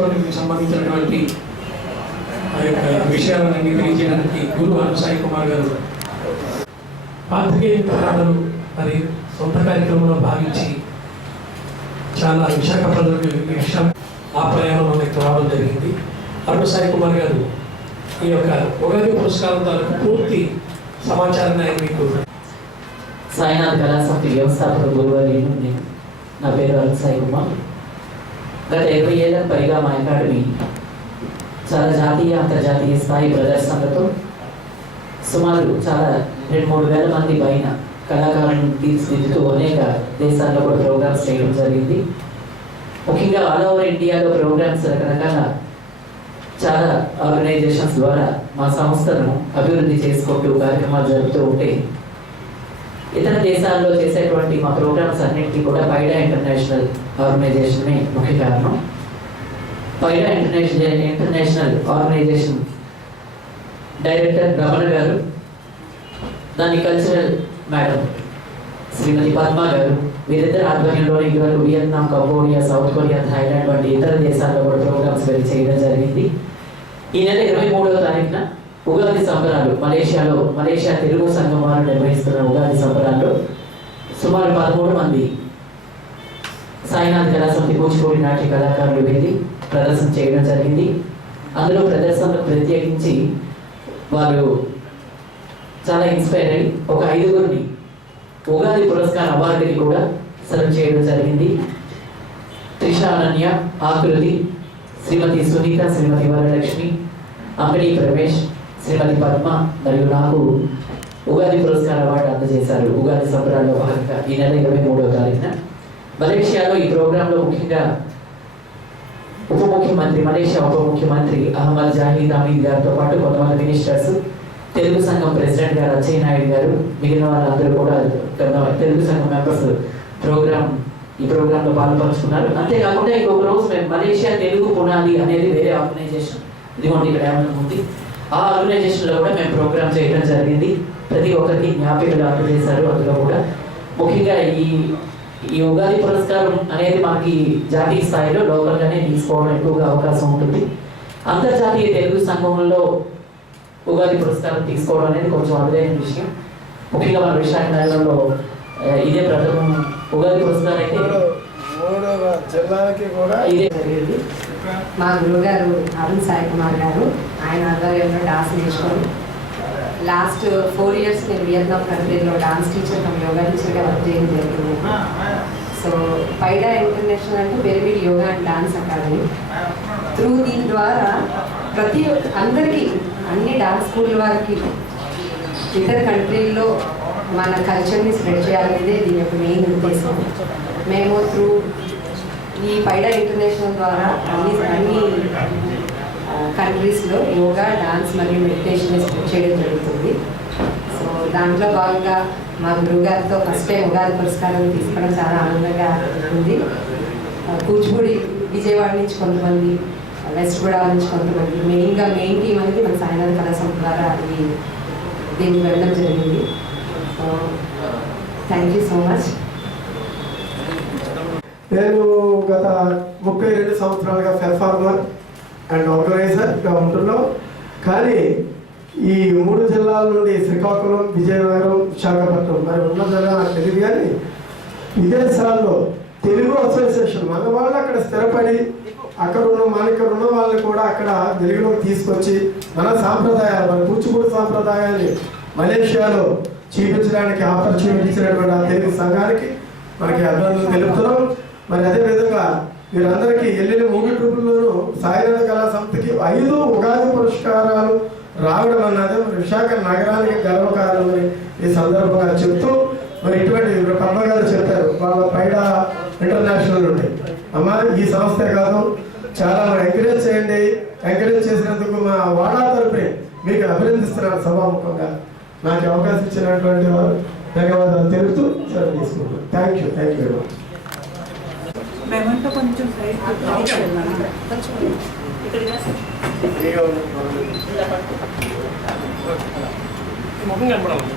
వర్గానికి సంబంధించినటువంటి ఆ యొక్క విషయాలన్నీ తెలియజేయడానికి గురువు సాయి కుమార్ గారు పాత్రికేయ మిత్రులందరూ మరి సొంత కార్యక్రమంలో భావించి చాలా విశాఖ ప్రజలకు ఈ విషయం ఆ ప్రయాణంలోకి రావడం జరిగింది. సాయి కుమార్ గారు ఈ యొక్క ఉగాది పురస్కారం తాలూకు పూర్తి సమాచారాన్ని ఆయన మీకు సాయినాథ్ కళాసమితి వ్యవస్థాపక గురువర్యులు నేను. నా పేరు సాయి కుమార్. గత 20 ఏళ్ళకు పైగా మా అకాడమీ చాలా జాతీయ అంతర్జాతీయ స్థాయి ప్రదర్శనలతో సుమారు చాలా 2-3 వేల మంది పైన కళాకారులను తీర్చిదిద్దుతూ అనేక దేశాల్లో కూడా ప్రోగ్రామ్స్ చేయడం జరిగింది. ముఖ్యంగా ఆల్ ఓవర్ ఇండియాలో ప్రోగ్రామ్స్ రకరకాల చాలా ఆర్గనైజేషన్స్ ద్వారా మా సంస్థను అభివృద్ధి చేసుకుంటూ కార్యక్రమాలు జరుపుతూ ఉంటే ఇతర దేశాల్లో చేసేటువంటి మా ప్రోగ్రామ్స్ అన్నింటినీ కూడా పైడా ఇంటర్నేషనల్ ఆర్గనైజేషనే ముఖ్య కారణం. పైడా ఇంటర్నేషనల్ ఆర్గనైజేషన్ డైరెక్టర్ రమణ గారు, దాని కల్చరల్ మేడం శ్రీమతి పద్మ గారు, వీరిద్దరు ఆధ్వర్యంలో ఇదివరకు Vietnam, Cambodia, south Korea, Thailand వంటి ఇతర దేశాల్లో కూడా ప్రోగ్రామ్స్ వెళ్ళి చేయడం జరిగింది. ఈ నెల 23వ తారీఖున ఉగాది సంబరాలు మలేషియా తెలుగు సంఘం వారు నిర్వహిస్తున్న ఉగాది సంబరాల్లో సుమారు 13 మంది సాయినాథ్ కళాసమితి కూచిపూడి నాట్య కళాకారులు వెళ్ళి ప్రదర్శన చేయడం జరిగింది. అందులో ప్రదర్శనకు ప్రత్యేకించి వారు చాలా ఇన్స్పైర్ అయ్యి ఒక 5గురిని ఉగాది పురస్కార అవార్డుని కూడా సెలెక్ట్ చేయడం జరిగింది. త్రిష అనన్య, ఆకృతి, శ్రీమతి సునీత, శ్రీమతి వరలక్ష్మి, అంగడి ప్రవేశ్, శ్రీమతి పద్మ మరియు నాకు ఉగాది పురస్కార అవార్డు అందజేశారు ఉగాది సంబరాల్లో భాగంగా ఈ నెల 23వ తారీఖున. మలేషియాలో ఈ ప్రోగ్రాంలో ముఖ్యంగా మలేషియా ఉప ముఖ్యమంత్రి అహ్మద్ జాహీద్ అమీద్ గారితో పాటు కొంతమంది మినిస్టర్స్, తెలుగు సంఘం ప్రెసిడెంట్ గారు అచ్చయ్య నాయుడు గారు, మిగిలిన వాళ్ళందరూ కూడా తెలుగు సంఘం మెంబర్స్ ఈ ప్రోగ్రాంలో పాల్పంచుకున్నారు. అంతేకాకుండా ఇంకొక రోజు మేము మలేషియా తెలుగు పునాది అనేది వేరే ఆర్గనైజేషన్, ఇదిగోండి ఇక్కడ ఏమైనా ఉంది, ఆ ఆర్గనైజేషన్లో కూడా మేము ప్రోగ్రామ్ చేయడం జరిగింది. ప్రతి ఒక్కరికి జ్ఞాపికలు అందజేశారు. అందులో కూడా ముఖ్యంగా ఈ ఉగాది పురస్కారం అనేది మనకి జాతీయ స్థాయిలో లోకల్గానే తీసుకోవడం ఎక్కువగా అవకాశం ఉంటుంది. అంతర్జాతీయ తెలుగు సంఘంలో ఉగాది పురస్కారం తీసుకోవడం అనేది కొంచెం అరుదైన విషయం. ముఖ్యంగా మన విశాఖ నగరంలో ఇదే ప్రథమం ఉగాది పురస్కారం అయితే ఇదే జరిగింది. మా గురువుగారు సాయి కుమార్ గారు, ఆయన ఆధ్వర్యంలో డాన్స్ నేర్చుకొని లాస్ట్ 4 years నేను వియత్నాం కంట్రీలో డాన్స్ టీచర్ యోగా టీచర్గా వర్క్ చేయడం జరిగింది. సో పైడా ఇంటర్నేషనల్ అంటే బెరివిడ్ యోగా అండ్ డాన్స్ అకాడమీ దీని ద్వారా అందరికీ అన్ని డాన్స్ స్కూల్ వారికి ఇతర కంట్రీల్లో మన కల్చర్ని స్ప్రెడ్ చేయాలనేదే దీని యొక్క మెయిన్ ఉద్దేశం. మేము ఈ పైడా ఇంటర్నేషనల్ ద్వారా అన్ని కంట్రీస్లో యోగా, డాన్స్ మరియు మెడిటేషన్ స్ప్రెడ్ చేయడం జరుగుతుంది. సో దాంట్లో భాగంగా మా గురువు గారితో ఫస్ట్ టైం ఉగాది పురస్కారం తీసుకోవడం చాలా ఆనందంగా ఉంది. కూచిపూడి విజయవాడ నుంచి కొంతమంది, వెస్ట్ గోదావరి నుంచి కొంతమంది, మెయిన్ టీం అనేది మన సాయినాథ్ కళాసమితి ద్వారా దీనికి వెళ్ళడం జరిగింది. So thank you so much. నేను గత 32 సంవత్సరాలుగా పెర్ఫార్మర్ అండ్ ఆర్గనైజర్గా ఉంటున్నాం. కానీ ఈ 3 జిల్లాల నుండి శ్రీకాకుళం, విజయనగరం, విశాఖపట్నం మరి ఉన్న జిల్లా నాకు తెలియదు. కానీ విదేశాల్లో తెలుగు అసోసియేషన్ మన వాళ్ళు అక్కడ స్థిరపడి అక్కడ ఉన్న వాళ్ళని కూడా అక్కడ తెలుగులోకి తీసుకొచ్చి మన సాంప్రదాయాలు, మన కూచిపూడి సాంప్రదాయాన్ని మలేషియాలో చూపించడానికి ఆపర్చునిటీ ఇచ్చినటువంటి ఆ తెలుగు సంఘానికి మనకి అభినందనలు తెలుపుతున్నాం. మరి అదేవిధంగా మీరందరికీ వెళ్ళిన 3 ట్రిపుల్లోనూ సాయినాథ కళాసమితికి 5 ఉగాది పురస్కారాలు రావడం అన్నది మరి విశాఖ నగరానికి గర్వకారణమని ఈ సందర్భంగా చెప్తూ, మరి ఇటువంటి పద్మ గారు చెప్పారు వాళ్ళ పైడా ఇంటర్నేషనల్ నుండి. అమ్మ ఈ సంస్థే కాదు, చాలా ఎంకరేజ్ చేయండి. ఎంకరేజ్ చేసినందుకు మా వాడా తరపుని మీకు అభినందిస్తున్నాను సభాముఖంగా. నాకు అవకాశం ఇచ్చినటువంటి వారు ధన్యవాదాలు తెలుపుతూ సరే తీసుకుంటాను. Thank you very much. మేమంతా కొంచెం ముఖం కనపడాలి.